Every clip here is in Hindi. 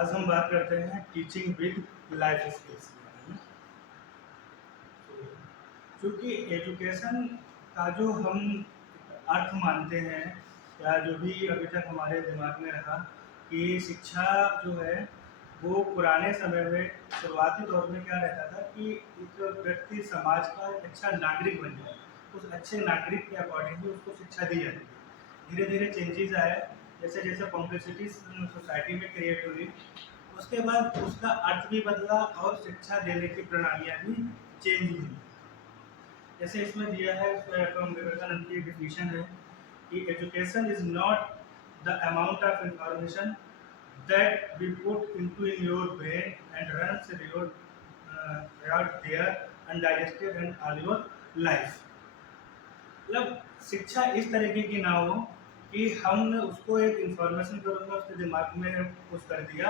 आज हम बात करते हैं टीचिंग विद लाइफ स्किल्स के बारे में। क्योंकि एजुकेशन का जो हम अर्थ मानते हैं या जो भी अभी तक हमारे दिमाग में रहा कि शिक्षा जो है वो पुराने समय में शुरुआती दौर में क्या रहता था कि एक व्यक्ति समाज का एक अच्छा नागरिक बन जाए, उस अच्छे नागरिक के अकॉर्डिंग ही उसको शिक्षा दी जाती है। धीरे धीरे चेंजेस आए, जैसे जैसे कॉम्प्लेक्सिटी सोसाइटी में क्रिएट हुई, उसके बाद उसका अर्थ भी बदला और शिक्षा देने की प्रणालियाँ भी चेंज हुई। जैसे इसमें दिया है, विवेकानंद की डिफिनीशन है कि education is not the amount of information that we put into in your brain and runs out there undigested and all your life। मतलब शिक्षा इस तरीके की ना हो कि हमने उसको एक इंफॉर्मेशन के रूप में उसके दिमाग में पुश कर दिया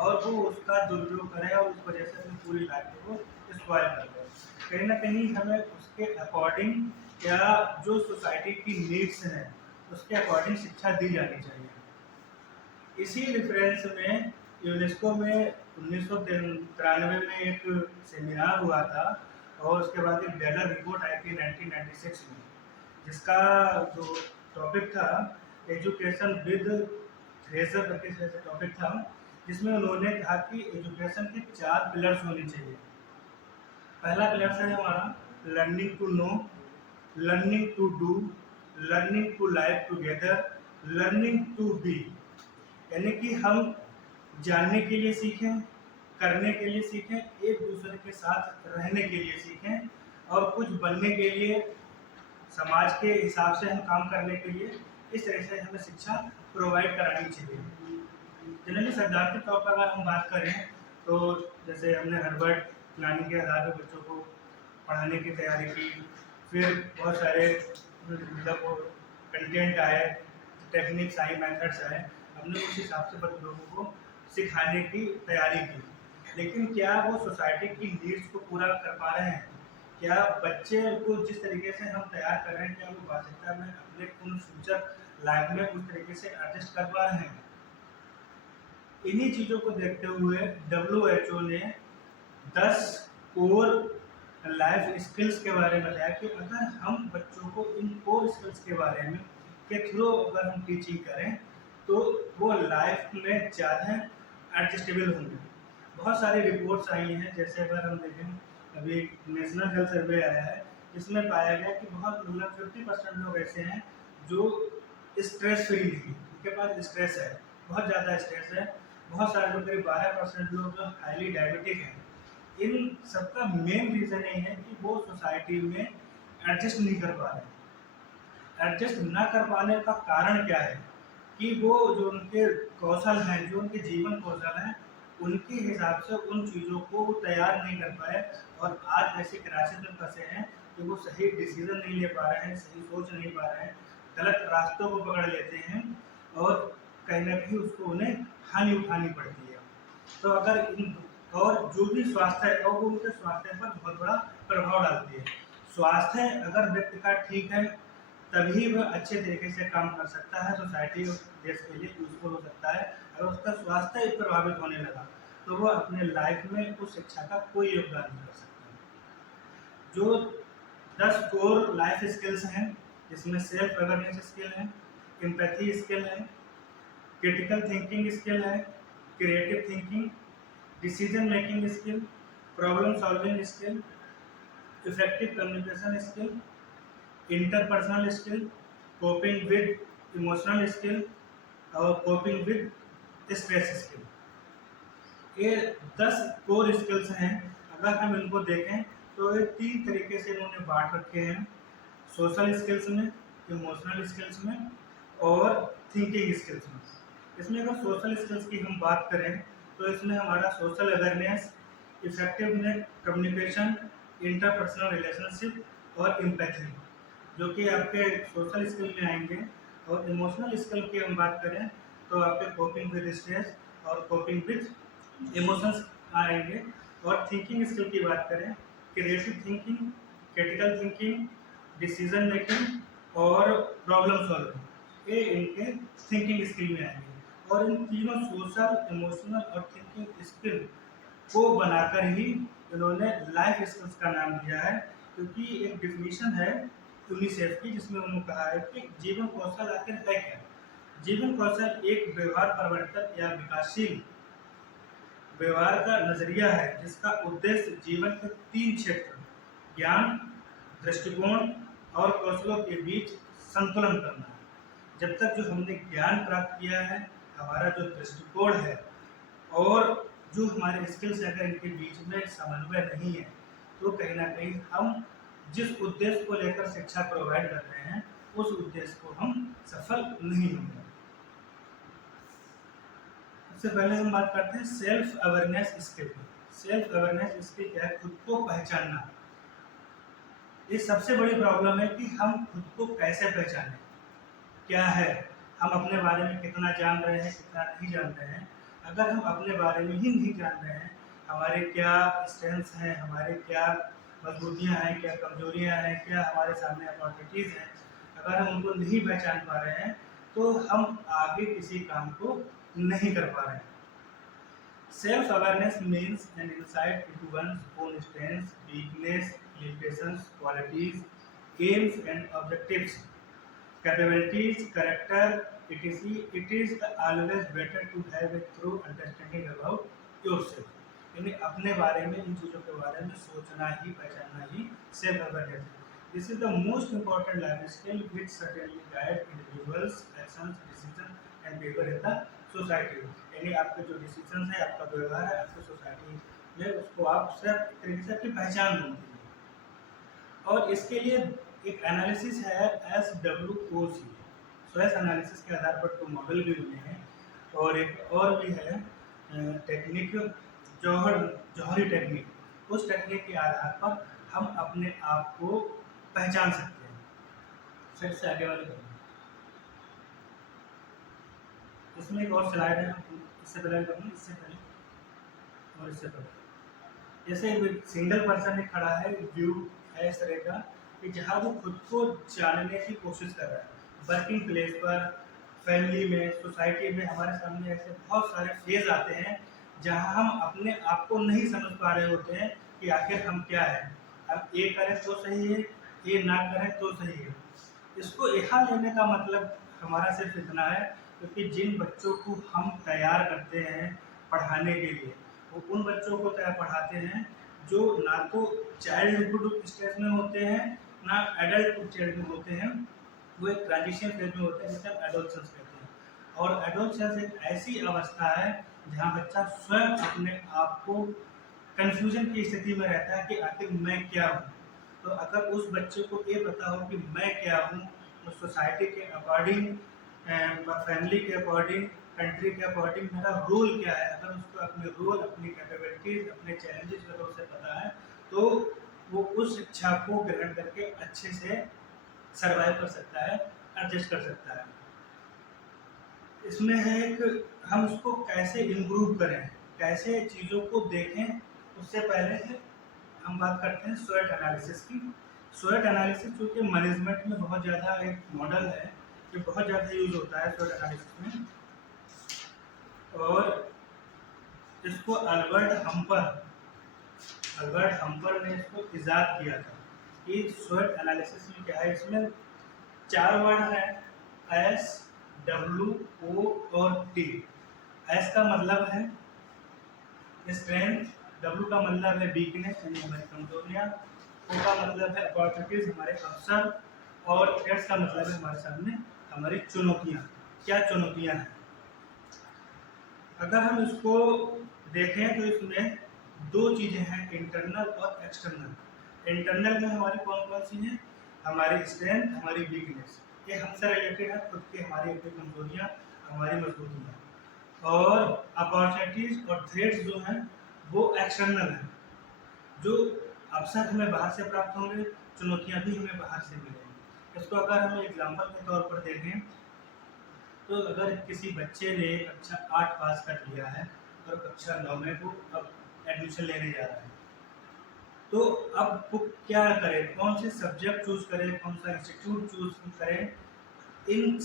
और वो उसका दुरुपयोग करे और उस वजह से अपनी पूरी लाइफ को स्पॉइल कर दे। कहीं ना कहीं हमें उसके अकॉर्डिंग या जो सोसाइटी की नीड्स हैं उसके अकॉर्डिंग शिक्षा दी जानी चाहिए। इसी रेफरेंस में यूनेस्को में 1993 में एक सेमिनार हुआ था और उसके बाद एक डेलर रिपोर्ट आई थी 1996 में, जिसका जो टॉपिक था एजुकेशन विद थ्रेशर करके टॉपिक था, जिसमें उन्होंने कहा कि एजुकेशन के 4 पिलर्स होने चाहिए। पहला पिलर है हमारा learning to know, learning to do, learning to live together, learning to be. यानी कि हम जानने के लिए सीखें, करने के लिए सीखें, एक दूसरे के साथ रहने के लिए सीखें और कुछ बनने के लिए, समाज के हिसाब से हम काम करने के लिए इस तरह से हमें शिक्षा प्रोवाइड करानी चाहिए। जनरली सैद्धांतिक तौर पर अगर हम बात करें तो जैसे हमने हार्वर्ड प्लानिंग के आधार पर बच्चों को पढ़ाने की तैयारी की, फिर बहुत सारे मतलब कंटेंट आए, टेक्निक्स आई, मेथड्स आए, हमने उस हिसाब से बच्चों लोगों को सिखाने की तैयारी की। लेकिन क्या वो सोसाइटी की नीड्स को पूरा कर पा रहे हैं? क्या बच्चे को जिस तरीके से हम तैयार कर रहे हैं क्या वो वास्तविकता में अपने उन फ्यूचर लाइफ में उस तरीके से एडजस्ट कर पा रहे हैं? इन्हीं चीज़ों को देखते हुए WHO ने 10 कोर लाइफ स्किल्स के बारे में बताया कि अगर हम बच्चों को इन कोर स्किल्स के बारे में के थ्रू अगर हम टीचिंग करें तो वो लाइफ में ज़्यादा एडजस्टेबल होंगे। बहुत सारी रिपोर्ट्स आई हैं, जैसे अगर हम देखें अभी नेशनल हेल्थ सर्वे आया है जिसमें पाया गया कि बहुत मतलब 50% लोग ऐसे हैं जो स्ट्रेस फ्री नहीं, उनके पास स्ट्रेस है, बहुत ज़्यादा स्ट्रेस है। बहुत सारे लोग, करीब 12% लोग जो हाईली डायबिटिक हैं। इन सबका मेन रीज़न ये है कि वो सोसाइटी में एडजस्ट नहीं कर पा रहे। एडजस्ट ना कर पाने का कारण क्या है कि वो जो उनके कौशल हैं, जो उनके जीवन कौशल हैं, उनके हिसाब से उन चीज़ों को वो तैयार नहीं कर पाए और आज ऐसे क्राइसिस में फंसे हैं कि वो सही डिसीजन नहीं ले पा रहे हैं, सही सोच नहीं पा रहे हैं, गलत रास्तों को पकड़ लेते हैं और कहीं ना कहीं उसको उन्हें हानि उठानी पड़ती है। तो अगर इन और जो भी स्वास्थ्य है और वो उनके स्वास्थ्य पर बहुत बड़ा प्रभाव डालती है। स्वास्थ्य अगर व्यक्ति का ठीक है तभी वह अच्छे तरीके से काम कर सकता है, सोसाइटी और देश के लिए यूजफुल हो सकता है। अगर उसका स्वास्थ्य ही प्रभावित होने लगा तो वह अपने लाइफ में उस शिक्षा का कोई योगदान नहीं कर सकता। जो 10 कोर लाइफ स्किल्स हैं जिसमें सेल्फ अवेयरनेस स्किल है, एम्पैथी स्किल है, क्रिटिकल थिंकिंग स्किल है, creative thinking, decision making skill, problem solving skill, effective communication skill, interpersonal skill, coping with emotional skill और कोपिंग विद स्ट्रेस स्किल। ये 10 कोर स्किल्स हैं। अगर हम इनको देखें तो ये 3 तरीके से इन्होंने बांट रखे हैं, सोशल स्किल्स में, इमोशनल स्किल्स में और थिंकिंग स्किल्स में। इसमें अगर सोशल स्किल्स की हम बात करें तो इसमें हमारा social awareness, effective communication, interpersonal relationship और एम्पैथी जो कि आपके सोशल स्किल में आएंगे। और इमोशनल स्किल की हम बात करें तो आपके कोपिंग विद स्ट्रेस और कोपिंग विद इमोशंस आएंगे। और थिंकिंग स्किल की बात करें, creative thinking, critical thinking, decision making और प्रॉब्लम सॉल्विंग, ये इनके थिंकिंग स्किल में आएंगे। और इन तीनों सोशल, इमोशनल और थिंकिंग स्किल को बनाकर ही इन्होंने लाइफ स्किल्स का नाम दिया है। क्योंकि एक डिफिनीशन है यूनिसेफ की जिसमें उन्होंने कहा है कि जीवन कौशल आखिर है क्या। जीवन कौशल एक व्यवहार परिवर्तन या विकासशील व्यवहार का नजरिया है जिसका उद्देश्य जीवन के 3 क्षेत्र ज्ञान, दृष्टिकोण और कौशलों के बीच संतुलन करना है। जब तक जो हमने ज्ञान प्राप्त किया है, हमारा जो दृष्टिकोण है और जो हमारे स्किल्स है, अगर इनके बीच में समन्वय नहीं है तो कहीं ना कहीं हम जिस उद्देश्य को लेकर शिक्षा प्रोवाइड कर रहे हैं उस उद्देश्य को हम सफल नहीं होंगे। सबसे पहले हम बात करते हैं सेल्फ अवेयरनेस स्किल की। सेल्फ अवेयरनेस स्किल क्या है? खुद को पहचानना। ये सबसे बड़ी प्रॉब्लम है कि हम खुद को कैसे पहचानें, क्या है, हम अपने बारे में कितना जान रहे हैं, कितना नहीं जान रहे हैं। अगर हम अपने बारे में ही नहीं जान रहे हैं, हमारे क्या स्ट्रेंथ्स हैं, हमारे क्या मजबूतियां हैं, क्या कमजोरियां हैं, क्या हमारे सामने अपॉर्चुनिटीज़ हैं, अगर हम उनको नहीं पहचान पा रहे हैं तो हम आगे किसी काम को नहीं कर पा रहे हैं। Self awareness means an insight into one's own strengths, weakness, limitations, qualities, aims and objectives, capabilities, character, etc. It is always better to have a thorough understanding about yourself. यानी अपने बारे में, इन चीज़ों के बारे में सोचना ही, पहचानना ही सेल्फ अवेयरनेस है। This is the most important life skill which certainly guide individuals actions, decision and behaviour in the society. यानी आपके जो डिसीजन है, आपका व्यवहार है, आपकी सोसाइटी में उसको आप सिर्फ तरीके से आपकी पहचान बनती है। और इसके लिए एक एनालिसिस है SWOC, स्वैस एनालिसिस के आधार पर 2 मॉडल भी बने हैं और एक और भी है टेक्निक जौहरी टेक्निक। उस टेक्निक के आधार पर हम अपने आप को पहचान सकते हैं। फिर से आगे वाले इसमें एक और स्लाइड है, इससे पहले इससे पहले और इससे पहले जैसे एक सिंगल पर्सन खड़ा है, व्यू है इस तरह का कि जहाँ वो खुद को जानने की कोशिश कर रहा है। वर्किंग प्लेस पर, फैमिली में, सोसाइटी में हमारे सामने ऐसे बहुत सारे फेज आते हैं जहाँ हम अपने आप को नहीं समझ पा रहे होते हैं कि आखिर हम क्या है। अब ये करें तो सही है, ये ना करें तो सही है। इसको यहाँ लेने का मतलब हमारा सिर्फ इतना है क्योंकि जिन बच्चों को हम तैयार करते हैं पढ़ाने के लिए, वो उन बच्चों को पढ़ाते हैं जो ना तो चाइल्डहुड स्टेज में होते हैं ना एडल्टहुड स्टेज में होते हैं, वो एक ट्रांजिशन फेज में होते हैं जिसे हम एडोलसेंस कहते हैं। और एडोलसेंस एक ऐसी अवस्था है जहाँ बच्चा स्वयं अपने आप को कंफ्यूजन की स्थिति में रहता है कि आखिर मैं क्या हूँ। तो अगर उस बच्चे को ये पता हो कि मैं क्या हूँ, तो सोसाइटी के अकॉर्डिंग, फैमिली के अकॉर्डिंग, कंट्री के अकॉर्डिंग मेरा रोल क्या है, अगर उसको अपने रोल, अपनी कैपेबिलिटीज, अपने चैलेंजेस अगर उसे पता है तो वो उस शिक्षा को ग्रहण करके अच्छे से सर्वाइव कर सकता है, एडजस्ट कर सकता है। इसमें है एक हम उसको कैसे इम्प्रूव करें, कैसे चीज़ों को देखें। उससे पहले हम बात करते हैं स्वॉट एनालिसिस की। स्वॉट एनालिसिस चूँकि मैनेजमेंट में बहुत ज़्यादा एक मॉडल है, ये बहुत ज़्यादा यूज होता है स्वॉट एनालिसिस में। और इसको अल्बर्ट हम्पर ने इसको इजाद किया था कि स्वॉट एनालिसिस में क्या है। इसमें 4 वर्ड है, एस, डब्ल्यू, ओ और टी। एस का मतलब है स्ट्रेंथ, डब्ल्यू का मतलब है वीकनेस यानी हमारी कमजोरियाँ, ओ का मतलब है अपॉर्चुनिटीज, हमारे अवसर, और एस का मतलब है हमारे सामने हमारी चुनौतियाँ। क्या चुनौतियाँ हैं? अगर हम इसको देखें तो इसमें 2 चीज़ें हैं, इंटरनल और एक्सटर्नल। इंटरनल में हमारी कौन कौन सी हैं? हमारी स्ट्रेंथ, हमारी वीकनेस, ये हमसे रिलेटेड है, खुद की हमारी अपनी कमजोरियाँ, हमारी मजबूतियाँ। और अपॉर्चुनिटीज़ और थ्रेट्स जो हैं वो एक्सटर्नल हैं, जो अवसर हमें बाहर से प्राप्त होंगे, चुनौतियाँ भी हमें बाहर से मिलेंगी। इसको अगर हम एग्जाम्पल के तौर पर देखें तो अगर किसी बच्चे ने कक्षा 8 पास कर लिया है और कक्षा 9 में वो अब एडमिशन लेने जा रहा है, तो अब वो क्या करे, कौन से सब्जेक्ट चूज करे, कौन सा इंस्टीट्यूट चूज करे, इन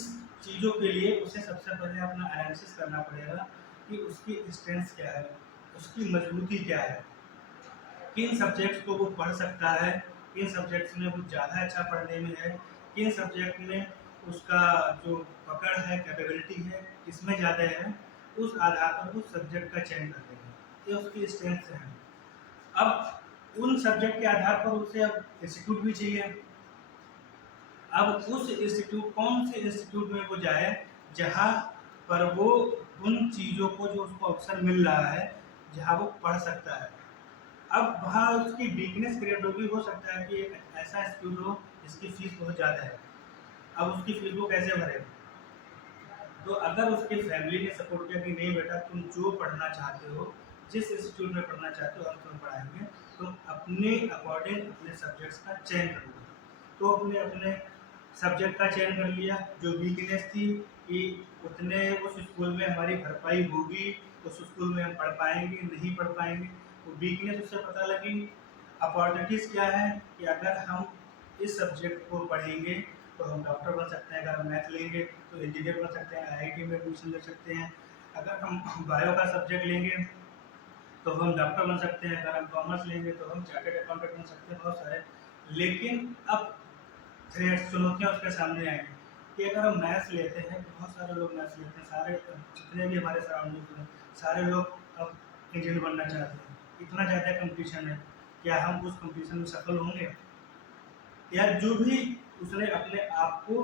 चीज़ों के लिए उसे सबसे पहले अपना एनालिसिस करना पड़ेगा कि उसकी स्ट्रेंथ क्या है, उसकी मजबूती क्या है, किन सब्जेक्ट्स को वो पढ़ सकता है, किन सब्जेक्ट्स में वो ज़्यादा अच्छा पढ़ने में है, किन सब्जेक्ट में उसका जो पकड़ है, कैपेबिलिटी है, किसमें ज़्यादा है, उस आधार पर उस सब्जेक्ट का चयन कर देंगे। ये उसकी स्ट्रेंथ है। अब उन सब्जेक्ट के आधार पर उसे अब इंस्टीट्यूट भी चाहिए। अब उस इंस्टीट्यूट, कौन से इंस्टीट्यूट में वो जाए जहाँ पर वो उन चीज़ों को, जो उसको अवसर मिल रहा है, जहाँ वो पढ़ सकता है। अब वहाँ उसकी वीकनेस क्रिएट होगी। हो सकता है कि एक ऐसा इंस्टीट्यूट हो जिसकी फीस बहुत ज़्यादा है। अब उसकी फीस वो कैसे भरे? तो अगर उसकी फैमिली ने सपोर्ट किया कि नहीं बेटा, तुम जो पढ़ना चाहते हो, जिस इंस्टीट्यूट में पढ़ना चाहते हो, हम तुम्हें पढ़ाएंगे, तुम अपने अकॉर्डिंग अपने सब्जेक्ट्स का चयन कर लो। तो अपने अपने सब्जेक्ट का चयन कर लिया। जो वीकनेस थी कि उतने उस स्कूल में हमारी भरपाई होगी, उस स्कूल में हम पढ़ पाएंगे, नहीं पढ़ पाएंगे, वो वीकनेस उससे पता लगी। अपॉर्चुनिटीज़ क्या है कि अगर हम इस सब्जेक्ट को पढ़ेंगे तो हम डॉक्टर बन सकते हैं, अगर हम मैथ लेंगे तो इंजीनियर बन सकते हैं, आईआईटी में एडमिशन ले सकते हैं, अगर हम बायो का सब्जेक्ट लेंगे तो हम डॉक्टर बन सकते हैं, अगर हम कॉमर्स लेंगे तो हम चार्टर्ड अकाउंटेंट बन सकते हैं, बहुत सारे। लेकिन अब थ्रेड्स, चुनौतियाँ उसके सामने आएंगी कि अगर हम मैथ्स लेते हैं, बहुत सारे लोग मैथ्स लेते हैं, सारे जितने भी हमारे सराउंडिंग में सारे लोग अब इंजीनियर बनना चाहते हैं, इतना ज़्यादा कंपटीशन है, क्या हम उस कंपटीशन में सफल होंगे? या जो भी उसने अपने आप को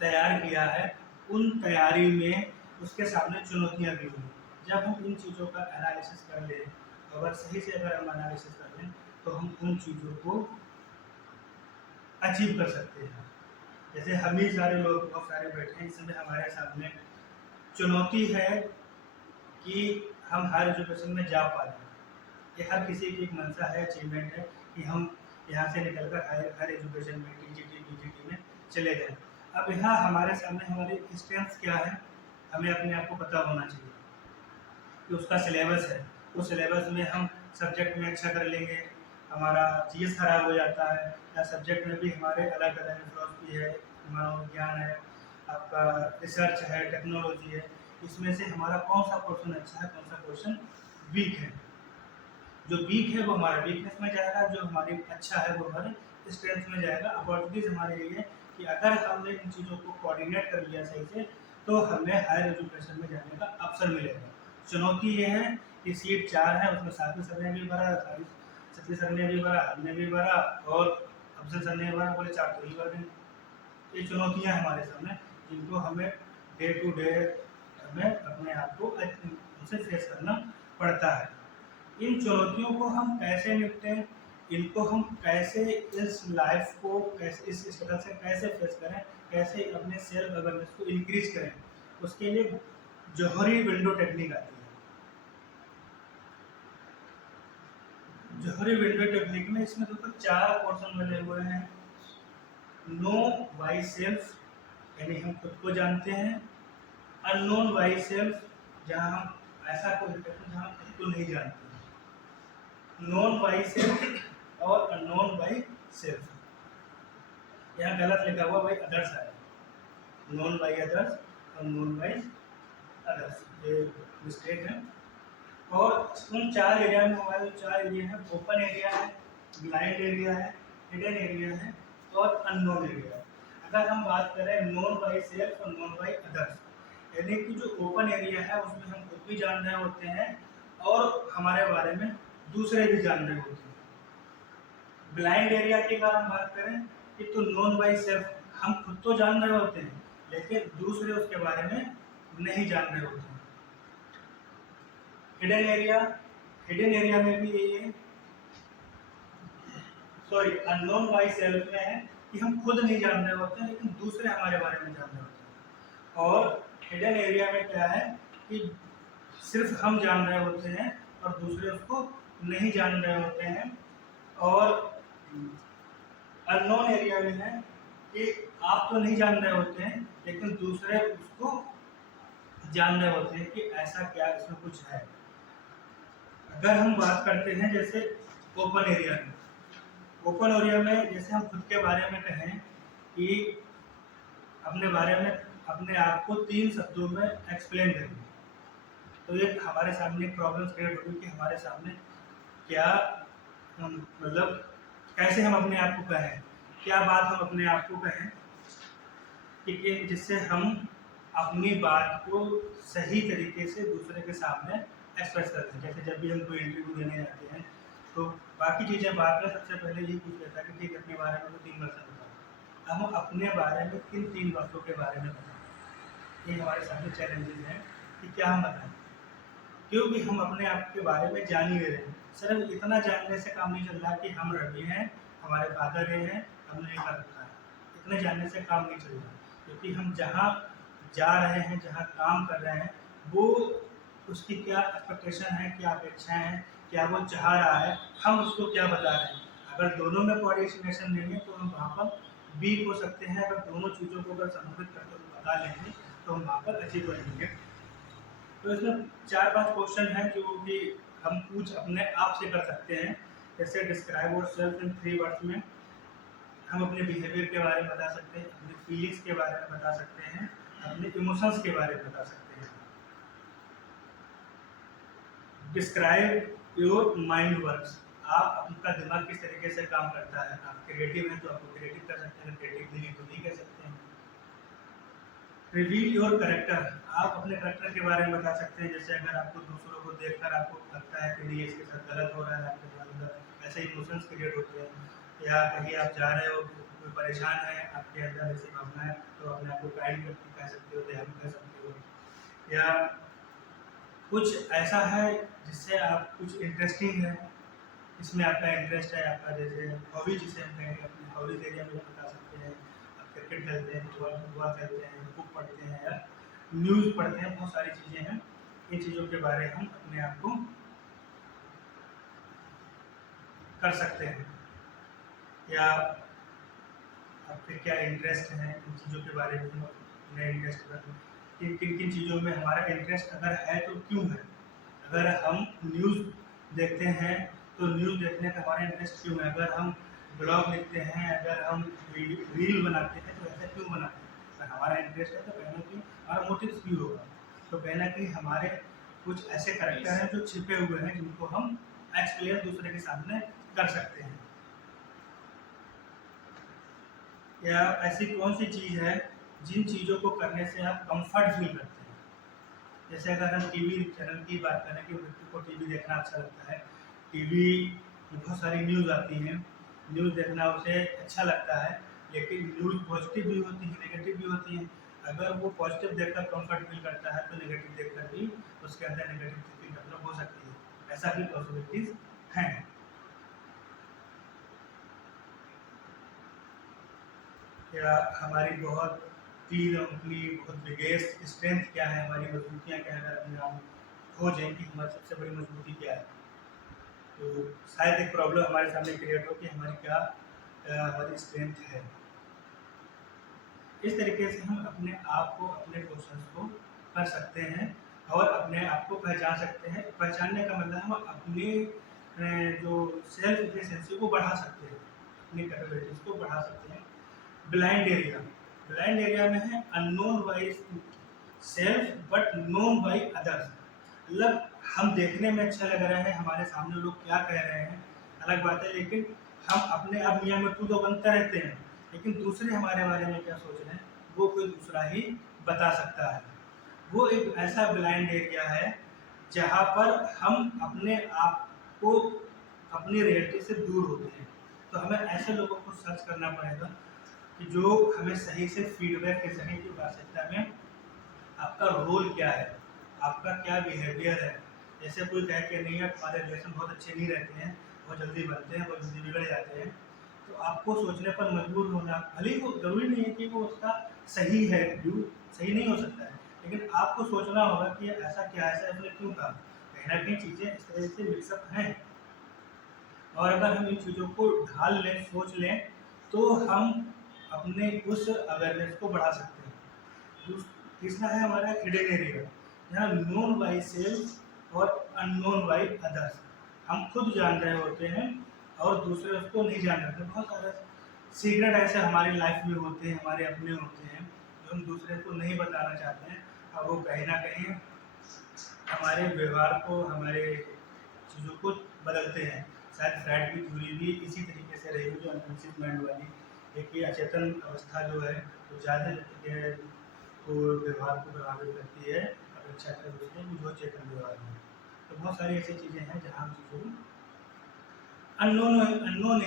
तैयार किया है, उन तैयारी में उसके सामने चुनौतियाँ भी होंगी। जब हम इन चीज़ों का एनालिसिस कर लें, अगर सही से अगर हम एनालिसिस कर लें, तो हम उन चीज़ों को अचीव कर सकते हैं। जैसे हम ही सारे लोग बहुत सारे बैठे हैं, इस समय हमारे सामने चुनौती है कि हम हायर एजुकेशन में जा पा रहे हैं। ये हर किसी की एक मंशा है, अचीवमेंट है कि हम यहाँ से निकल कर हायर एजुकेशन में टीजीटी पीजीटी में चले जाएँ। अब यहाँ हमारे सामने हमारी स्ट्रेंथ क्या है, हमें अपने आप को पता होना चाहिए कि उसका सिलेबस है, उस सिलेबस में हम सब्जेक्ट में अच्छा कर लेंगे, हमारा जीएस खराब हो जाता है, या सब्जेक्ट में भी हमारे अलग अलग फिलोसफी है, मनोविज्ञान है, आपका रिसर्च है, टेक्नोलॉजी है, इसमें से हमारा कौन सा क्वेश्चन अच्छा है, कौन सा क्वेश्चन वीक है। जो वीक है वो हमारा वीकनेस में जाएगा, जो हमारी अच्छा है वो हमारे स्ट्रेंथ में जाएगा। अपॉर्चुनिटीज हमारे लिए है कि अगर हमने इन चीज़ों को कोऑर्डिनेट कर लिया सही से, तो हमें हायर एजुकेशन में जाने का अवसर मिलेगा। चुनौती ये है कि सीट 4 है, उसमें साथी सर ने भी भरा, सती सर ने भी भरा, हमने भी भरा, और अफजल सर ने भरा, बोले 4 तो ही भर देंगे। ये चुनौतियाँ हमारे सामने, जिनको हमें डे टू डे हमें अपने आप को उनसे फेस करना पड़ता है। इन चुनौतियों को हम कैसे निपटें, इनको हम कैसे इस लाइफ को कैसे इस स्ट्रगल से कैसे फेस करें, कैसे अपने सेल्फ अवेयरनेस को इंक्रीज करें, उसके लिए जौहरी विंडो टेक्निक आती है। जौहरी विंडो टेक्निक में इसमें तो 4 पोर्शन बने हुए हैं। नो बाई सेल्फ, यानी हम खुद को जानते हैं। अननोन बाई सेल्फ, जहाँ हम ऐसा कोई करते हैं जहाँ हम खुद को नहीं जानते। नोन बाई सेल्फ और अननोन बाई सेल्फ। यहाँ गलत लिखा हुआ भाई, अदर्स है, नोन बाई अदर्स और नोन बाई अदर्स, ये मिस्टेक है। और उन 4 एरिया में हमारे 4 एरिया है, ओपन एरिया है, ब्लाइंड एरिया है, हिडन एरिया है और अननोन एरिया है। अगर हम बात करें नोन बाई सेल्फ और नोन बाई अदर्स, यानी कि जो ओपन एरिया है उसमें हम खुद भी जान रहे होते हैं और हमारे बारे में दूसरे भी जान रहे होते हैं। ब्लाइंड एरिया की अगर हम बात करें कि तो नोन बाई सेल्फ, हम खुद तो जान रहे होते हैं लेकिन दूसरे उसके बारे में नहीं जान रहे होते हैं। हिडन एरिया, हिडन एरिया में भी यही है, सॉरी अननोन बाई सेल्फ में है कि हम खुद नहीं जान रहे होते हैं लेकिन दूसरे हमारे बारे में जान रहे होते हैं। और हिडन एरिया में क्या है कि सिर्फ हम जान रहे होते हैं और दूसरे उसको नहीं जान रहे होते हैं। और अननोन एरिया में है कि आप तो नहीं जान रहे होते हैं लेकिन दूसरे उसको जान रहे होते हैं कि ऐसा क्या इसमें कुछ है। अगर हम बात करते हैं जैसे ओपन एरिया में, ओपन एरिया में जैसे हम खुद के बारे में कहें कि अपने बारे में अपने आप को 3 शब्दों में एक्सप्लेन करें। तो ये हमारे सामने प्रॉब्लम्स क्रिएट होगी कि हमारे सामने क्या मतलब कैसे हम अपने आप को कहें, क्या बात हम अपने आप को कहें कि जिससे हम अपनी बात को सही तरीके से दूसरे के सामने एक्सप्रेस करते हैं। जैसे जब भी हम कोई इंटरव्यू देने जाते हैं तो बाकी चीज़ें बाद में, सबसे पहले यही पूछ लेता है कि ठीक है अपने बारे में 3 वर्ष बताओ। हम अपने बारे में किन 3 बातों के बारे में बताएं, ये हमारे सामने चैलेंजेस हैं कि क्या हम बताएं, क्योंकि हम अपने आप के बारे में जान ही रहे हैं। सिर्फ इतना जानने से काम नहीं चल रहा कि हम रवि हैं, हमारे फादर ये हैं, हमने ये कर रखा है, इतने जानने से काम नहीं चल रहा। क्योंकि हम जहाँ जा रहे हैं, जहाँ काम कर रहे हैं, वो उसकी क्या एक्सपेक्टेशन है, क्या अपेक्षाएं हैं, क्या वो चाह रहा है, हम उसको क्या बता रहे हैं। अगर दोनों में कोऑर्डिनेशन देंगे तो हम वहाँ पर वीक हो सकते हैं। अगर दोनों चीज़ों को अगर समर्पित करके बता लेंगे तो हम वहाँ पर अचीव करेंगे। तो इसमें 4-5 क्वेश्चन हैं जो कि हम पूछ अपने आप से कर सकते हैं। जैसे डिस्क्राइब योरसेल्फ इन 3 वर्ड्स में हम अपने बिहेवियर के बारे में बता सकते हैं, अपने फीलिंग्स के बारे में बता सकते हैं, अपने इमोशंस के बारे में बता सकते हैं। डिस्क्राइब योर माइंड वर्क्स, आपका दिमाग किस तरीके से काम करता है। आप क्रिएटिव हैं तो आपको क्रिएटिव कर सकते हैं, क्रिएटिव नहीं है तो नहीं कह सकते हैं। रिवील योर करेक्टर, आप अपने करेक्टर के बारे में बता सकते हैं। जैसे अगर आपको दूसरों को देखकर आपको लगता है कि नहीं इसके साथ गलत हो रहा है, आपके अंदर ऐसे इमोशंस क्रिएट होते हैं, या कहीं आप जा रहे हो कोई परेशान है, आपके अंदर ऐसी भावना है तो अपने आप को काइंड करके कह सकते हो, दयालु कह सकते हो। या कुछ ऐसा है जिससे आप कुछ इंटरेस्टिंग है, इसमें आपका इंटरेस्ट है, आपका जैसे हॉबी जिसे हम कहेंगे, अपने हॉबीज एरिया में बता सकते हैं। आप क्रिकेट खेलते हैं, फुटबॉल खेलते हैं, बुक पढ़ते हैं या न्यूज़ पढ़ते हैं, बहुत सारी चीज़ें हैं। इन चीज़ों के बारे में हम अपने आप को कर सकते हैं। या आपके क्या इंटरेस्ट है, इन चीज़ों के बारे में हम अपने इंटरेस्ट पर किन किन किन चीज़ों में हमारा इंटरेस्ट अगर है तो क्यों है। अगर हम न्यूज़ देखते हैं तो न्यूज़ देखने का हमारा इंटरेस्ट क्यों है। अगर हम ब्लॉग लिखते हैं, अगर हम रील बनाते हैं तो ऐसा क्यों बनाते हैं। अगर हमारा इंटरेस्ट है तो कहीं ना कहीं हमारा मोटिव भी होगा। तो कहीं ना कहीं हमारे कुछ ऐसे करैक्टर हैं जो छिपे हुए हैं, जिनको हम एक्सप्लेन दूसरे के सामने कर सकते हैं। या ऐसी कौन सी चीज़ है जिन चीज़ों को करने से आप कंफर्ट फील करते हैं। जैसे अगर हम टीवी चैनल की बात करें कि व्यक्ति को टीवी देखना अच्छा लगता है, टीवी में बहुत सारी न्यूज़ आती हैं, न्यूज़ देखना उसे अच्छा लगता है, लेकिन न्यूज़ पॉजिटिव भी होती है, नेगेटिव भी होती है। अगर वो पॉजिटिव देखकर कंफर्ट फील करता है तो नेगेटिव देखकर भी उसके अंदर नेगेटिव फील डेवलप हो सकती है। ऐसा भी पॉसिबिलिटीज़ हैं। या हमारी बहुत तीन उंगली बहुत बिगेस्ट स्ट्रेंथ क्या है, हमारी मजबूतियाँ क्या है, अगर अपने आप खोजें कि हमारी सबसे बड़ी मजबूती क्या है, तो शायद एक प्रॉब्लम हमारे सामने क्रिएट हो कि हमारी क्या हमारी स्ट्रेंथ है। इस तरीके से हम अपने आप को, अपने क्वेश्चंस को कर सकते हैं और अपने आप को पहचान सकते हैं। पहचानने का मतलब हम अपने जो सेल्फ एफिशिएंसी को बढ़ा सकते हैं, अपनी कैपेबिलिटीज़ को बढ़ा सकते हैं। ब्लाइंड एरिया, ब्लाइंड एरिया में है unknown by self but known by others. मतलब हम देखने में अच्छा लग रहा है, हमारे सामने लोग क्या कह रहे हैं अलग बात है, लेकिन हम अपने आप मियाँ मिट्टू तो बनते रहते हैं, लेकिन दूसरे हमारे बारे में क्या सोच रहे हैं वो कोई दूसरा ही बता सकता है। वो एक ऐसा ब्लाइंड एरिया है जहाँ पर हम अपने आप को अपनी रियलिटी से दूर होते हैं। तो हमें ऐसे लोगों को सर्च करना पड़ेगा कि जो हमें सही से फीडबैक दे सकें कि वास्तविकता में आपका रोल क्या है, आपका क्या बिहेवियर है। जैसे कोई कहे कि नहीं यार हमारे रिलेशन बहुत अच्छे नहीं रहते हैं, बहुत जल्दी बनते हैं, बहुत जल्दी बिगड़ जाते हैं, तो आपको सोचने पर मजबूर होना, भले ही वो ज़रूरी नहीं है कि वो उसका सही है, व्यू सही नहीं हो सकता है, लेकिन आपको सोचना होगा कि ऐसा क्या है, ऐसा इसने क्यों कहा। कहीं ना कहीं चीज़ें इस तरह से मिक्सअप हैं, और अगर हम इन चीज़ों को ढाल लें, सोच लें, तो हम अपने उस अवेयरनेस को बढ़ा सकते हैं। तीसरा है हमारा हिडन एरिया, जहाँ नोन बाई सेल्फ और अननोन बाई अदर्स। हम खुद जान रहे होते हैं और दूसरे उसको नहीं जान रहे होते। बहुत सारे सीक्रेट ऐसे हमारी लाइफ में होते हैं, हमारे अपने होते हैं हम दूसरे को नहीं बताना चाहते हैं, और वो कहीं ना कहीं हमारे व्यवहार को, हमारे चीज़ों को बदलते हैं। शायद फ्राइड की थ्योरी भी इसी तरीके से रही, जो अनकॉन्शियस माइंड वाली, एक ये अचेतन अवस्था जो है वो ज़्यादा को व्यवहार को प्रभावित करती है अपेक्षा कर दूसरे की जो चेतन व्यवहार में। तो बहुत सारी ऐसी चीज़ें हैं जहाँ हम चीज़ों को अननोन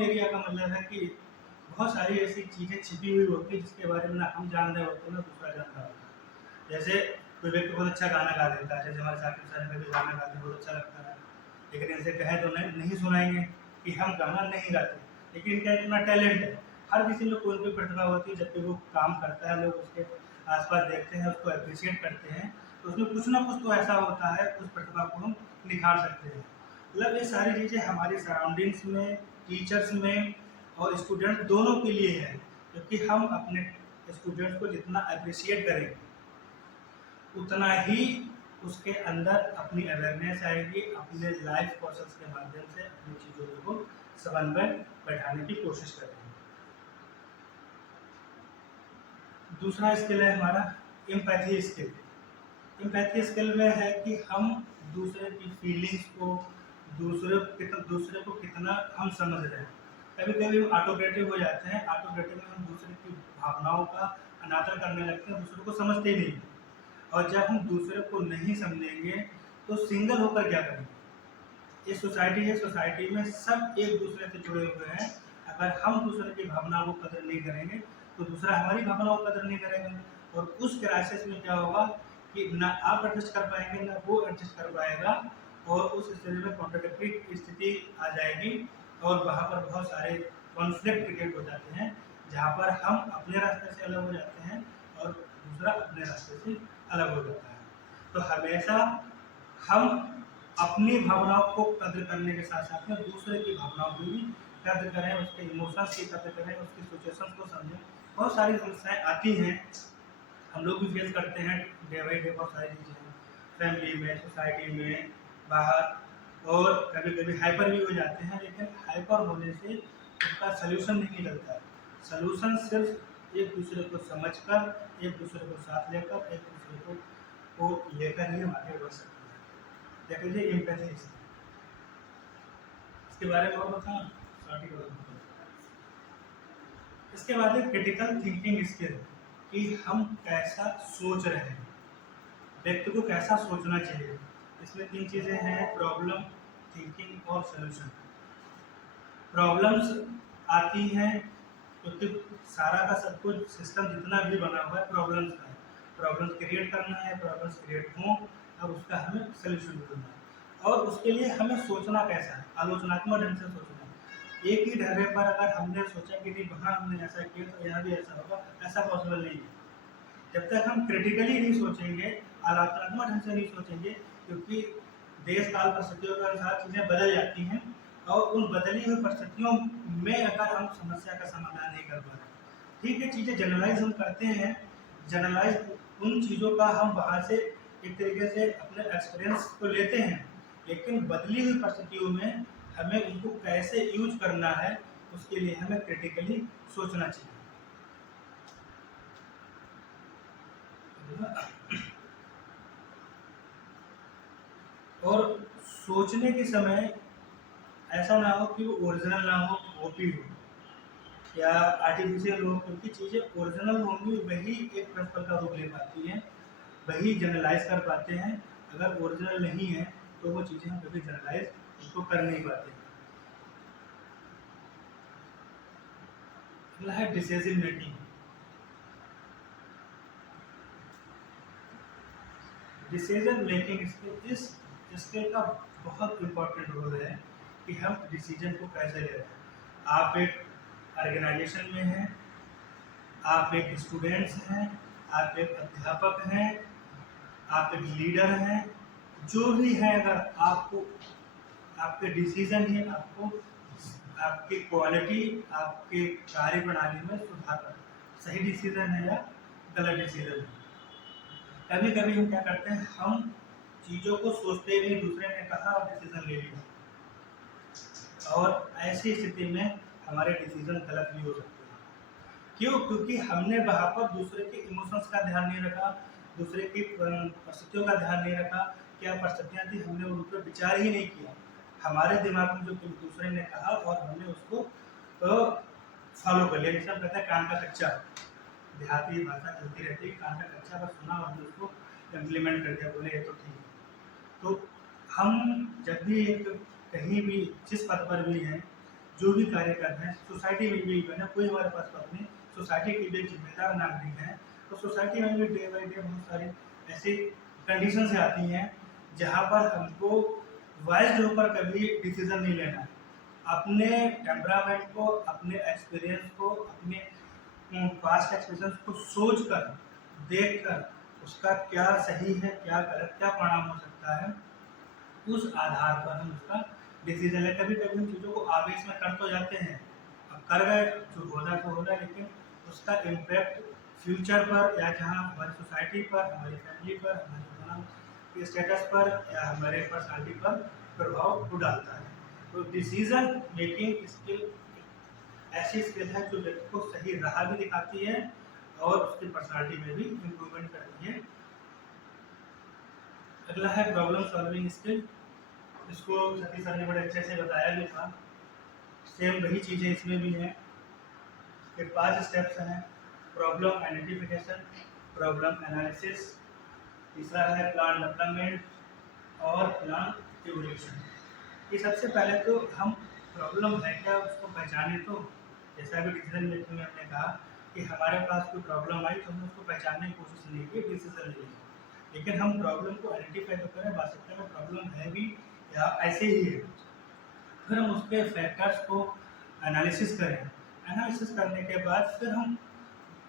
एरिया का मतलब है कि बहुत सारी ऐसी चीज़ें छिपी हुई होती है जिसके बारे में ना हम जान रहे होते हैं ना दूसरा जान रहा होता है। जैसे कोई व्यक्ति बहुत अच्छा गाना गा देता है, जैसे हमारे साकिब सर कभी गाना गाते हैं, बहुत अच्छा लगता है, लेकिन इनसे कहें तो नहीं सुनाएंगे कि हम गाना नहीं गाते, लेकिन इनका इतना टैलेंट है। हर किसी में कोई कोई प्रतिभा होती है, जबकि वो काम करता है, लोग उसके आसपास देखते हैं, उसको अप्रिशिएट करते हैं, तो उसमें कुछ ना कुछ तो ऐसा होता है, उस प्रतिभा को हम निखार सकते हैं। मतलब ये सारी चीज़ें हमारी सराउंडिंग्स में, टीचर्स में और स्टूडेंट दोनों के लिए है, क्योंकि हम अपने स्टूडेंट्स को जितना अप्रिशिएट करेंगे उतना ही उसके अंदर अपनी अवेयरनेस आएगी, अपने लाइफ प्रोसेस के माध्यम से अपनी चीज़ों को समन्वय बैठाने की कोशिश करेंगे। दूसरा स्किल है हमारा एम्पैथी स्किल। एम्पैथी स्किल में है कि हम दूसरे की फीलिंग्स को, दूसरे को कितना हम समझ रहे हैं। कभी कभी हम ऑटोक्रेटिव हो जाते हैं, ऑटोक्रेटिव में हम दूसरे की भावनाओं का अनादर करने लगते हैं, दूसरे को समझते ही नहीं। और जब हम दूसरे को नहीं समझेंगे तो सिंगल होकर क्या करेंगे। ये सोसाइटी है, सोसाइटी में सब एक दूसरे से जुड़े हुए हैं। अगर हम दूसरे की भावनाओं को कदर नहीं करेंगे तो दूसरा हमारी भावनाओं को कदर नहीं करेगा, और उस क्राइसिस में क्या होगा कि ना आप एडजस्ट कर पाएंगे ना वो एडजस्ट कर पाएगा, और उस स्थिति में कॉन्ट्राडिक्टरी स्थिति आ जाएगी, और वहाँ पर बहुत सारे कॉन्फ्लिक्ट क्रिएट हो जाते हैं, जहाँ पर हम अपने रास्ते से अलग हो जाते हैं और दूसरा अपने रास्ते से अलग हो जाता है। तो हमेशा हम अपनी भावनाओं को कदर करने के साथ साथ में दूसरे की भावनाओं की भी कदर करें, उसके इमोशंस की कदर करें, उसकी सिचुएशन को समझें। बहुत सारी समस्याएं आती हैं, हम लोग भी फेस करते हैं डे बाई डे, बहुत सारी चीज़ें फैमिली में, सोसाइटी में, बाहर, और कभी कभी हाइपर भी हो जाते हैं, लेकिन हाइपर होने से उसका सल्यूशन नहीं निकलता है। सल्यूशन सिर्फ एक दूसरे को समझकर, एक दूसरे को साथ लेकर, एक दूसरे को लेकर ही हम आगे बढ़ सकते हैं। देख लीजिए एम्पैथी, इसके बारे में और बताऊँ, इसके बाद है क्रिटिकल थिंकिंग स्किल, कि हम कैसा सोच रहे हैं, व्यक्ति को कैसा सोचना चाहिए। इसमें 3 चीज़ें हैं, प्रॉब्लम, थिंकिंग और सॉल्यूशन। प्रॉब्लम्स आती हैं क्योंकि सारा का सब कुछ सिस्टम जितना भी बना हुआ है प्रॉब्लम्स का है। प्रॉब्लम्स क्रिएट करना है, प्रॉब्लम्स क्रिएट हों, अब उसका हमें सॉल्यूशन ढूंढना है, और उसके लिए हमें सोचना कैसा है, आलोचनात्मक ढंग से सोचना है। एक ही ढर्रे पर अगर हमने सोचा कि नहीं वहाँ हमने ऐसा किया तो यहाँ भी ऐसा होगा, ऐसा पॉसिबल नहीं है। जब तक हम क्रिटिकली नहीं सोचेंगे, आलोचनात्मक ढंग से नहीं सोचेंगे, क्योंकि देश काल परिस्थितियों के अनुसार चीज़ें बदल जाती हैं, और उन बदली हुई परिस्थितियों में अगर हम समस्या का समाधान नहीं कर पा रहे, ठीक है, चीज़ें जनरलाइज हम करते हैं, जनरलाइज उन चीज़ों का हम वहाँ से एक तरीके से अपने एक्सपीरियंस को लेते हैं, लेकिन बदली हुई परिस्थितियों में हमें उनको कैसे यूज करना है, उसके लिए हमें क्रिटिकली सोचना चाहिए। और सोचने के समय ऐसा ना हो कि वो ओरिजिनल ना हो, कॉपी हो या आर्टिफिशियल हो, क्योंकि चीज़ें ओरिजिनल होंगी वही एक प्रिंसिपल का रूप ले पाती हैं, वही जनरलाइज कर पाते हैं। अगर ओरिजिनल नहीं है तो वो चीज़ें हम कभी जनरलाइज उसको कर नहीं पाते। अगला है decision making. Decision making skill, इस स्किल का बहुत इम्पोर्टेंट रोल है कि हम डिसीजन को कैसे ले रहे हैं। आप एक ऑर्गेनाइजेशन में हैं, आप एक स्टूडेंट्स हैं, आप एक अध्यापक हैं, आप एक लीडर हैं, जो भी है, अगर आपको आपके डिसीजन ही आपको आपकी क्वालिटी, आपके कार्य प्रणाली में सुधार कर, सही डिसीजन है या गलत डिसीजन है। कभी कभी हम क्या करते हैं, हम चीज़ों को सोचते ही नहीं, दूसरे ने कहा और डिसीजन ले लिया, और ऐसी स्थिति में हमारे डिसीजन गलत भी हो सकते हैं। क्यों? क्योंकि हमने वहाँ पर दूसरे के इमोशंस का ध्यान नहीं रखा, दूसरे की परिस्थितियों का ध्यान नहीं रखा, क्या परिस्थितियाँ थी हमने उन पर विचार ही नहीं किया। हमारे दिमाग में जो दूसरे ने कहा और हमने उसको फॉलो कर लिया। जैसे हम कहते हैं कान का कच्चा, देहाती भाषा चलती रहती है, कान का कच्चा बस सुना और हमने उसको इम्प्लीमेंट कर दिया, बोले ये तो ठीक है। तो हम जब भी एक कहीं भी जिस पद पर भी हैं, जो भी कार्य कर रहे हैं, सोसाइटी में भी है ना, कोई हमारे पास अपनी सोसाइटी के लिए जिम्मेदार नागरिक हैं, तो सोसाइटी में भी डे बाई डे बहुत सारी ऐसी कंडीशन आती हैं जहाँ पर हमको वॉइस होकर कभी डिसीजन नहीं लेना है। अपने टेम्परामेंट को, अपने एक्सपीरियंस को, अपने पास्ट एक्सपीरियंस को सोच कर, देख कर, उसका क्या सही है, क्या गलत, क्या परिणाम हो सकता है, उस आधार पर हम उसका डिसीजन लें। कभी कभी हम चीज़ों को आवेश में कर तो जाते हैं, अब कर गए, जो होना तो होना, लेकिन उसका इम्पैक्ट फ्यूचर पर या जहाँ हमारी सोसाइटी पर, हमारी फैमिली पर, हमारे स्टेटस पर या हमारे पर्सनालिटी पर प्रभाव को डालता है। तो डिसीजन मेकिंग स्किल ऐसी स्किल है जो व्यक्ति को सही राह भी दिखाती है और उसकी पर्सनालिटी में भी इम्प्रूवमेंट करती है। अगला है प्रॉब्लम सॉल्विंग स्किल। इसको सतीश सर ने बड़े अच्छे से बताया भी था। सेम वही चीज़ें इसमें भी हैं। ये 5 स्टेप्स हैं। प्रॉब्लम आइडेंटिफिकेशन, प्रॉब्लम एनालिसिस, तीसरा है प्लान डेवलपमेंट और प्लान इवोल्यूशन। ये सबसे पहले तो हम प्रॉब्लम है क्या उसको पहचाने। तो जैसा भी डिसीजन मेकिंग में हमने कहा कि हमारे पास कोई प्रॉब्लम आई तो हमने उसको पहचानने की कोशिश नहीं की, डिसीजन ले लिया। लेकिन हम प्रॉब्लम को आइडेंटिफाई तो करें, वास्तविकता में प्रॉब्लम है भी या ऐसे ही है। फिर हम उसके फैक्टर्स को एनालिसिस करें। एनालिसिस करने के बाद फिर हम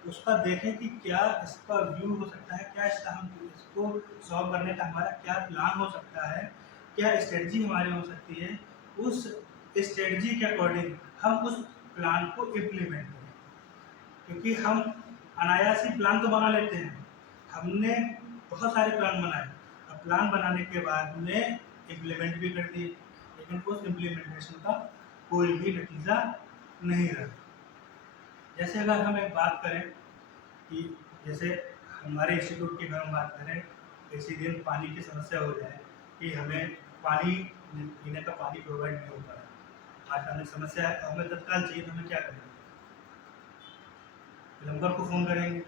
उसका देखें कि क्या इसका व्यू हो सकता है, क्या इसका हम इसको सॉल्व करने का हमारा क्या प्लान हो सकता है, क्या स्ट्रेटजी हमारी हो सकती है। उस स्ट्रेटजी के अकॉर्डिंग हम उस प्लान को इम्प्लीमेंट करें, क्योंकि हम अनायास ही प्लान तो बना लेते हैं। हमने बहुत सारे प्लान बनाए, अब प्लान बनाने के बाद में इम्प्लीमेंट भी कर दिए, लेकिन उस इम्प्लीमेंटेशन का कोई भी नतीजा नहीं रहा। जैसे अगर हम एक बात करें कि जैसे हमारे इंस्टीट्यूट की अगर हम बात करें, किसी दिन पानी की समस्या हो जाए कि हमें पानी पीने का पानी प्रोवाइड नहीं हो पा रहा, आज हमें समस्या है, तो हमें तत्काल चाहिए, तो हमें क्या करेंगे? प्लम्बर को फ़ोन करेंगे,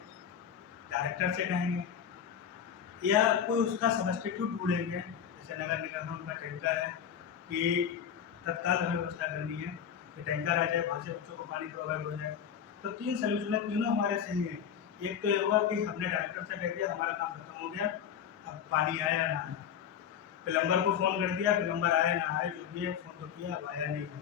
डायरेक्टर से कहेंगे, या कोई उसका सब्स्टिट्यूट ढूंढेंगे। जैसे नगर निगम में उनका टैंकर है कि तत्काल हमें व्यवस्था करनी है कि टैंकर आ जाए, वहाँ से बच्चों को पानी प्रोवाइड हो जाए। तो 3 सॉल्यूशन है, तीनों हमारे सही हैं। एक तो ये हुआ कि हमने डायरेक्टर से कह दिया हमारा काम खत्म हो गया, अब पानी आया ना आया। प्लम्बर को फ़ोन कर दिया, प्लम्बर आए ना आए जो भी है, फ़ोन तो किया, अब आया नहीं है,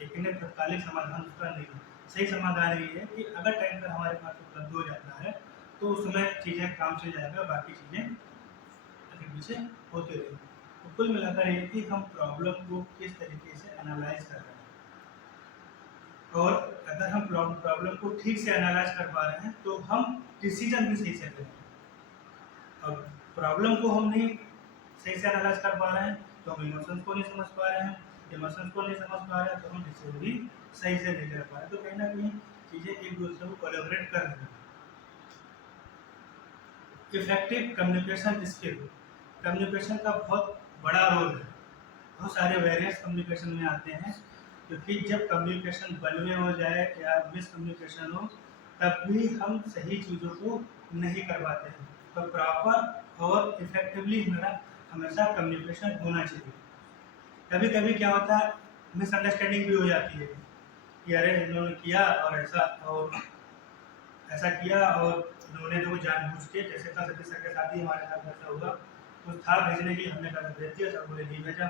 लेकिन एक तत्कालिक समाधान उसका नहीं है। सही समाधान ये है कि अगर टैंकर हमारे पास उपलब्ध हो जाता है तो उस समय चीज़ें काम से जाएगा, बाकी चीज़ें आगे पीछे होते रहेंगे। तो कुल मिलाकर ये कि हम प्रॉब्लम को किस तरीके से एनालाइज कर रहे हैं, और अगर हम प्रॉब्लम को ठीक से एनालाइज कर पा रहे हैं तो हम डिसीजन भी सही से ले रहे हैं। और प्रॉब्लम को हम नहीं सही से एनालाइज कर पा रहे हैं तो हम इमोशंस को नहीं समझ पा रहे हैं, इमोशंस को नहीं समझ पा रहे हैं तो हम डिसीजन भी सही से नहीं कर पा रहे हैं। तो कहीं ना कहीं चीज़ें एक दूसरे को कोलैबोरेट कर रही हैं। इफेक्टिव कम्युनिकेशन स्किल, कम्युनिकेशन का बहुत बड़ा रोल है। बहुत सारे वेरियंस कम्युनिकेशन में आते हैं, क्योंकि जब कम्युनिकेशन बलवे हो जाए या मिसकम्युनिकेशन हो तब भी हम सही चीज़ों को नहीं कर पाते हैं। तो प्रॉपर और इफेक्टिवली हमारा हमेशा कम्युनिकेशन होना चाहिए। कभी कभी क्या होता है, मिसअंडरस्टैंडिंग भी हो जाती है कि अरे इन्होंने किया और ऐसा किया और इन्होंने तो जानबूझ के, जैसे था सतीश सर के साथ ही हमारे साथ ऐसा हुआ, कुछ था भेजने की, हमने कहा भेज दिया, सर बोले नहीं भेजा।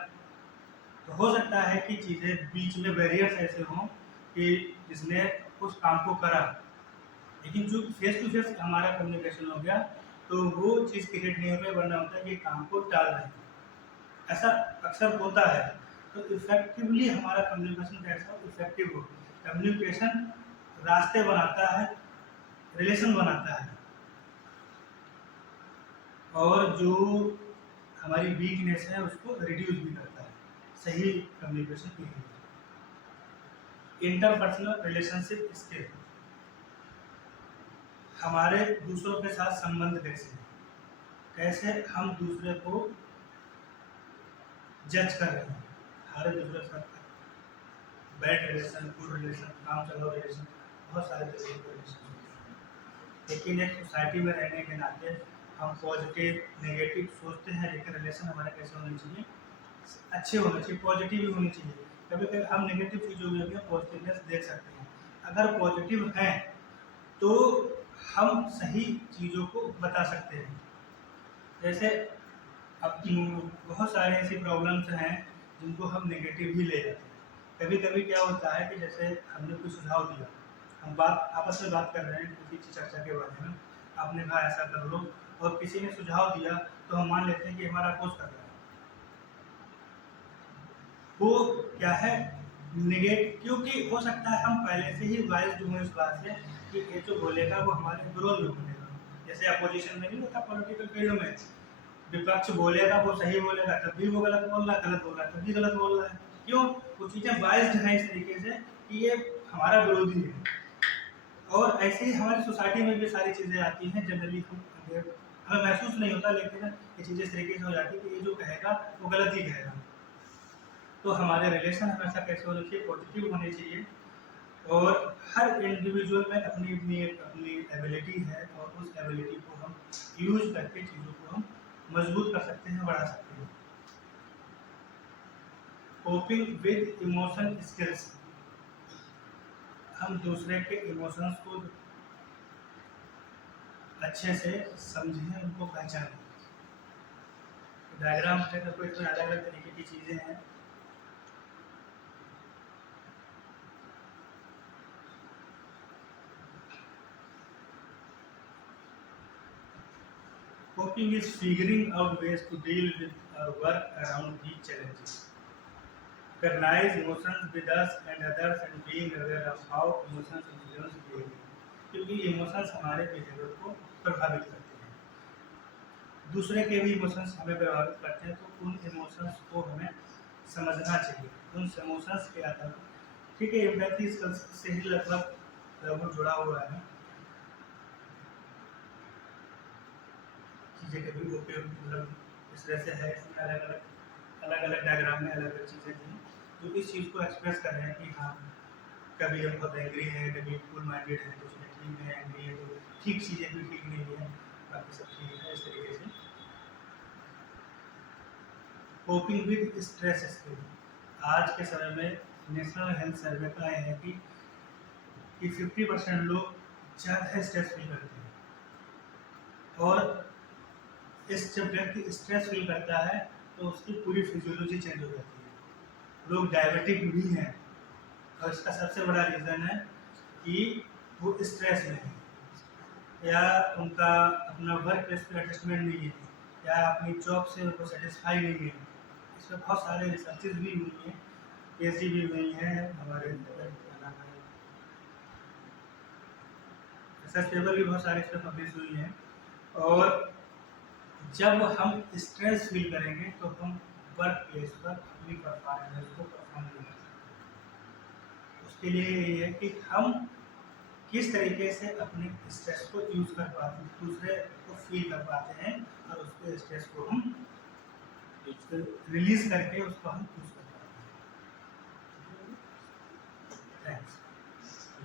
तो हो सकता है कि चीज़ें बीच में बैरियर्स ऐसे हों कि जिसने उस काम को करा, लेकिन जो फेस टू फेस हमारा कम्युनिकेशन हो गया तो वो चीज़ क्रिएट नहीं हो पाई, वरना होता है कि काम को टाल रहे हैं। ऐसा अक्सर होता है। तो इफेक्टिवली हमारा कम्युनिकेशन कैसा इफेक्टिव हो। कम्युनिकेशन रास्ते बनाता है, रिलेशन बनाता है, और जो हमारी वीकनेस है उसको रिड्यूस भी करता है। सही कम्युनिकेशन की इंटरपर्सनल रिलेशनशिप स्किल, हमारे दूसरों के साथ संबंध कैसे हैं, कैसे हम दूसरे को जज कर रहे हैं, हमारे दूसरे के साथ बैड रिलेशन, गुड रिलेशन, काम चलाओ रिलेशन, बहुत सारे तरीके के रिलेशन होते हैं। लेकिन एक सोसाइटी में रहने के नाते हम पॉजिटिव नेगेटिव सोचते हैं, लेकिन रिलेशन हमारे कैसे होने चाहिए, अच्छे होने चाहिए, पॉजिटिव भी होनी चाहिए। कभी कभी हम नेगेटिव चीज़ों में भी पॉजिटिवनेस देख सकते हैं। अगर पॉजिटिव हैं तो हम सही चीज़ों को बता सकते हैं। जैसे अब बहुत सारे ऐसी प्रॉब्लम्स हैं जिनको हम नेगेटिव ही ले जाते हैं। कभी कभी क्या होता है कि जैसे हमने कोई सुझाव दिया, हम बात आपस में बात कर रहे हैं किसी चीज चर्चा के बारे में, आपने कहा ऐसा कर लो, और किसी ने सुझाव दिया तो हम मान लेते हैं कि हमारा अपोज कर रहा है। वो क्या है, निगेट, क्योंकि हो सकता है हम पहले से ही वाइज हुए इस बात से कि ये जो बोलेगा वो हमारे विरोध में बोलेगा। जैसे अपोजिशन में नहीं होता पॉलिटिकल फील्ड में, विपक्ष बोलेगा वो सही बोलेगा तब भी वो गलत बोल रहा है, गलत बोल रहा है तब भी गलत बोल रहा है। क्यों? वो चीज़ें बाइस्ड हैं इस तरीके से कि ये हमारा विरोधी है। और ऐसे ही हमारी सोसाइटी में भी सारी चीज़ें आती हैं, जनरली हमें महसूस नहीं होता, लेकिन ये चीज़ें इस तरीके से हो जाती है कि ये जो कहेगा वो गलत ही कहेगा। तो हमारे रिलेशन हमेशा कैसे होने चाहिए, पॉजिटिव होने चाहिए। और हर इंडिविजुअल में अपनी अपनी अपनी एबिलिटी है, और उस एबिलिटी को हम यूज करके चीज़ों को हम मजबूत कर सकते हैं, बढ़ा सकते हैं। कोपिंग विद इमोशन स्किल्स, हम दूसरे के इमोशंस को अच्छे से समझें, उनको पहचानें। डायग्राम है तो इसमें अलग अलग तरीके की चीज़ें हैं। Coping is figuring out ways to deal with or work around these challenges. Recognize emotions with us and others and being aware of how emotions influence behavior. क्योंकि इमोशंस हमारे बिहेवियर को प्रभावित करते हैं, दूसरे के भी इमोशंस हमें प्रभावित करते हैं, तो उन इमोशंस को हमें समझना चाहिए, उन इमोशंस के आधार पर। ठीक है, एम्पैथी स्किल्स से ही लगभग जुड़ा हुआ है। चीज़ें कभी ओके, मतलब इस तरह से है, इसमें अलग अलग डायग्राम में अलग अलग चीज़ें दी जो इस चीज़ को एक्सप्रेस कर रहे हैं कि हाँ, कभी हम बहुत एंग्री है, कभी कूल माइंडेड है, कुछ ठीक है, एंग्री है तो ठीक चीज़ें भी ठीक नहीं है, बाकी सब ठीक है, इस तरीके से। कोपिंग विद स्ट्रेस स्किल, आज के समय में नेशनल हेल्थ सर्वे का है कि 50% लोग ज़्यादा स्ट्रेस फील करते हैं। और जब व्यक्ति स्ट्रेस फील करता है तो उसकी पूरी फिजियोलॉजी चेंज हो जाती है। लोग डायबिटिक भी हैं, और इसका सबसे बड़ा रीज़न है कि वो स्ट्रेस में है, या उनका अपना वर्क प्लेस पर एडजस्टमेंट नहीं है, या अपनी जॉब से उनको सेटिस्फाई नहीं है। इसमें बहुत सारे रिसर्चेज भी हुई हैं, पीएचडी भी हुई हैं, हमारे रिसर्च पेपर भी बहुत सारे इस पर पब्लिश हुई हैं। और जब हम स्ट्रेस फील करेंगे तो हम वर्क प्लेस पर अपनी परफॉर्मेंस को परफॉर्म नहीं कर सकते। उसके लिए ये है कि हम किस तरीके से अपने स्ट्रेस को यूज़ कर पाते हैं, दूसरे को फील कर पाते हैं, और उसके स्ट्रेस को हम रिलीज करके उसको हम यूज़ कर पाते हैं। थैंक्स।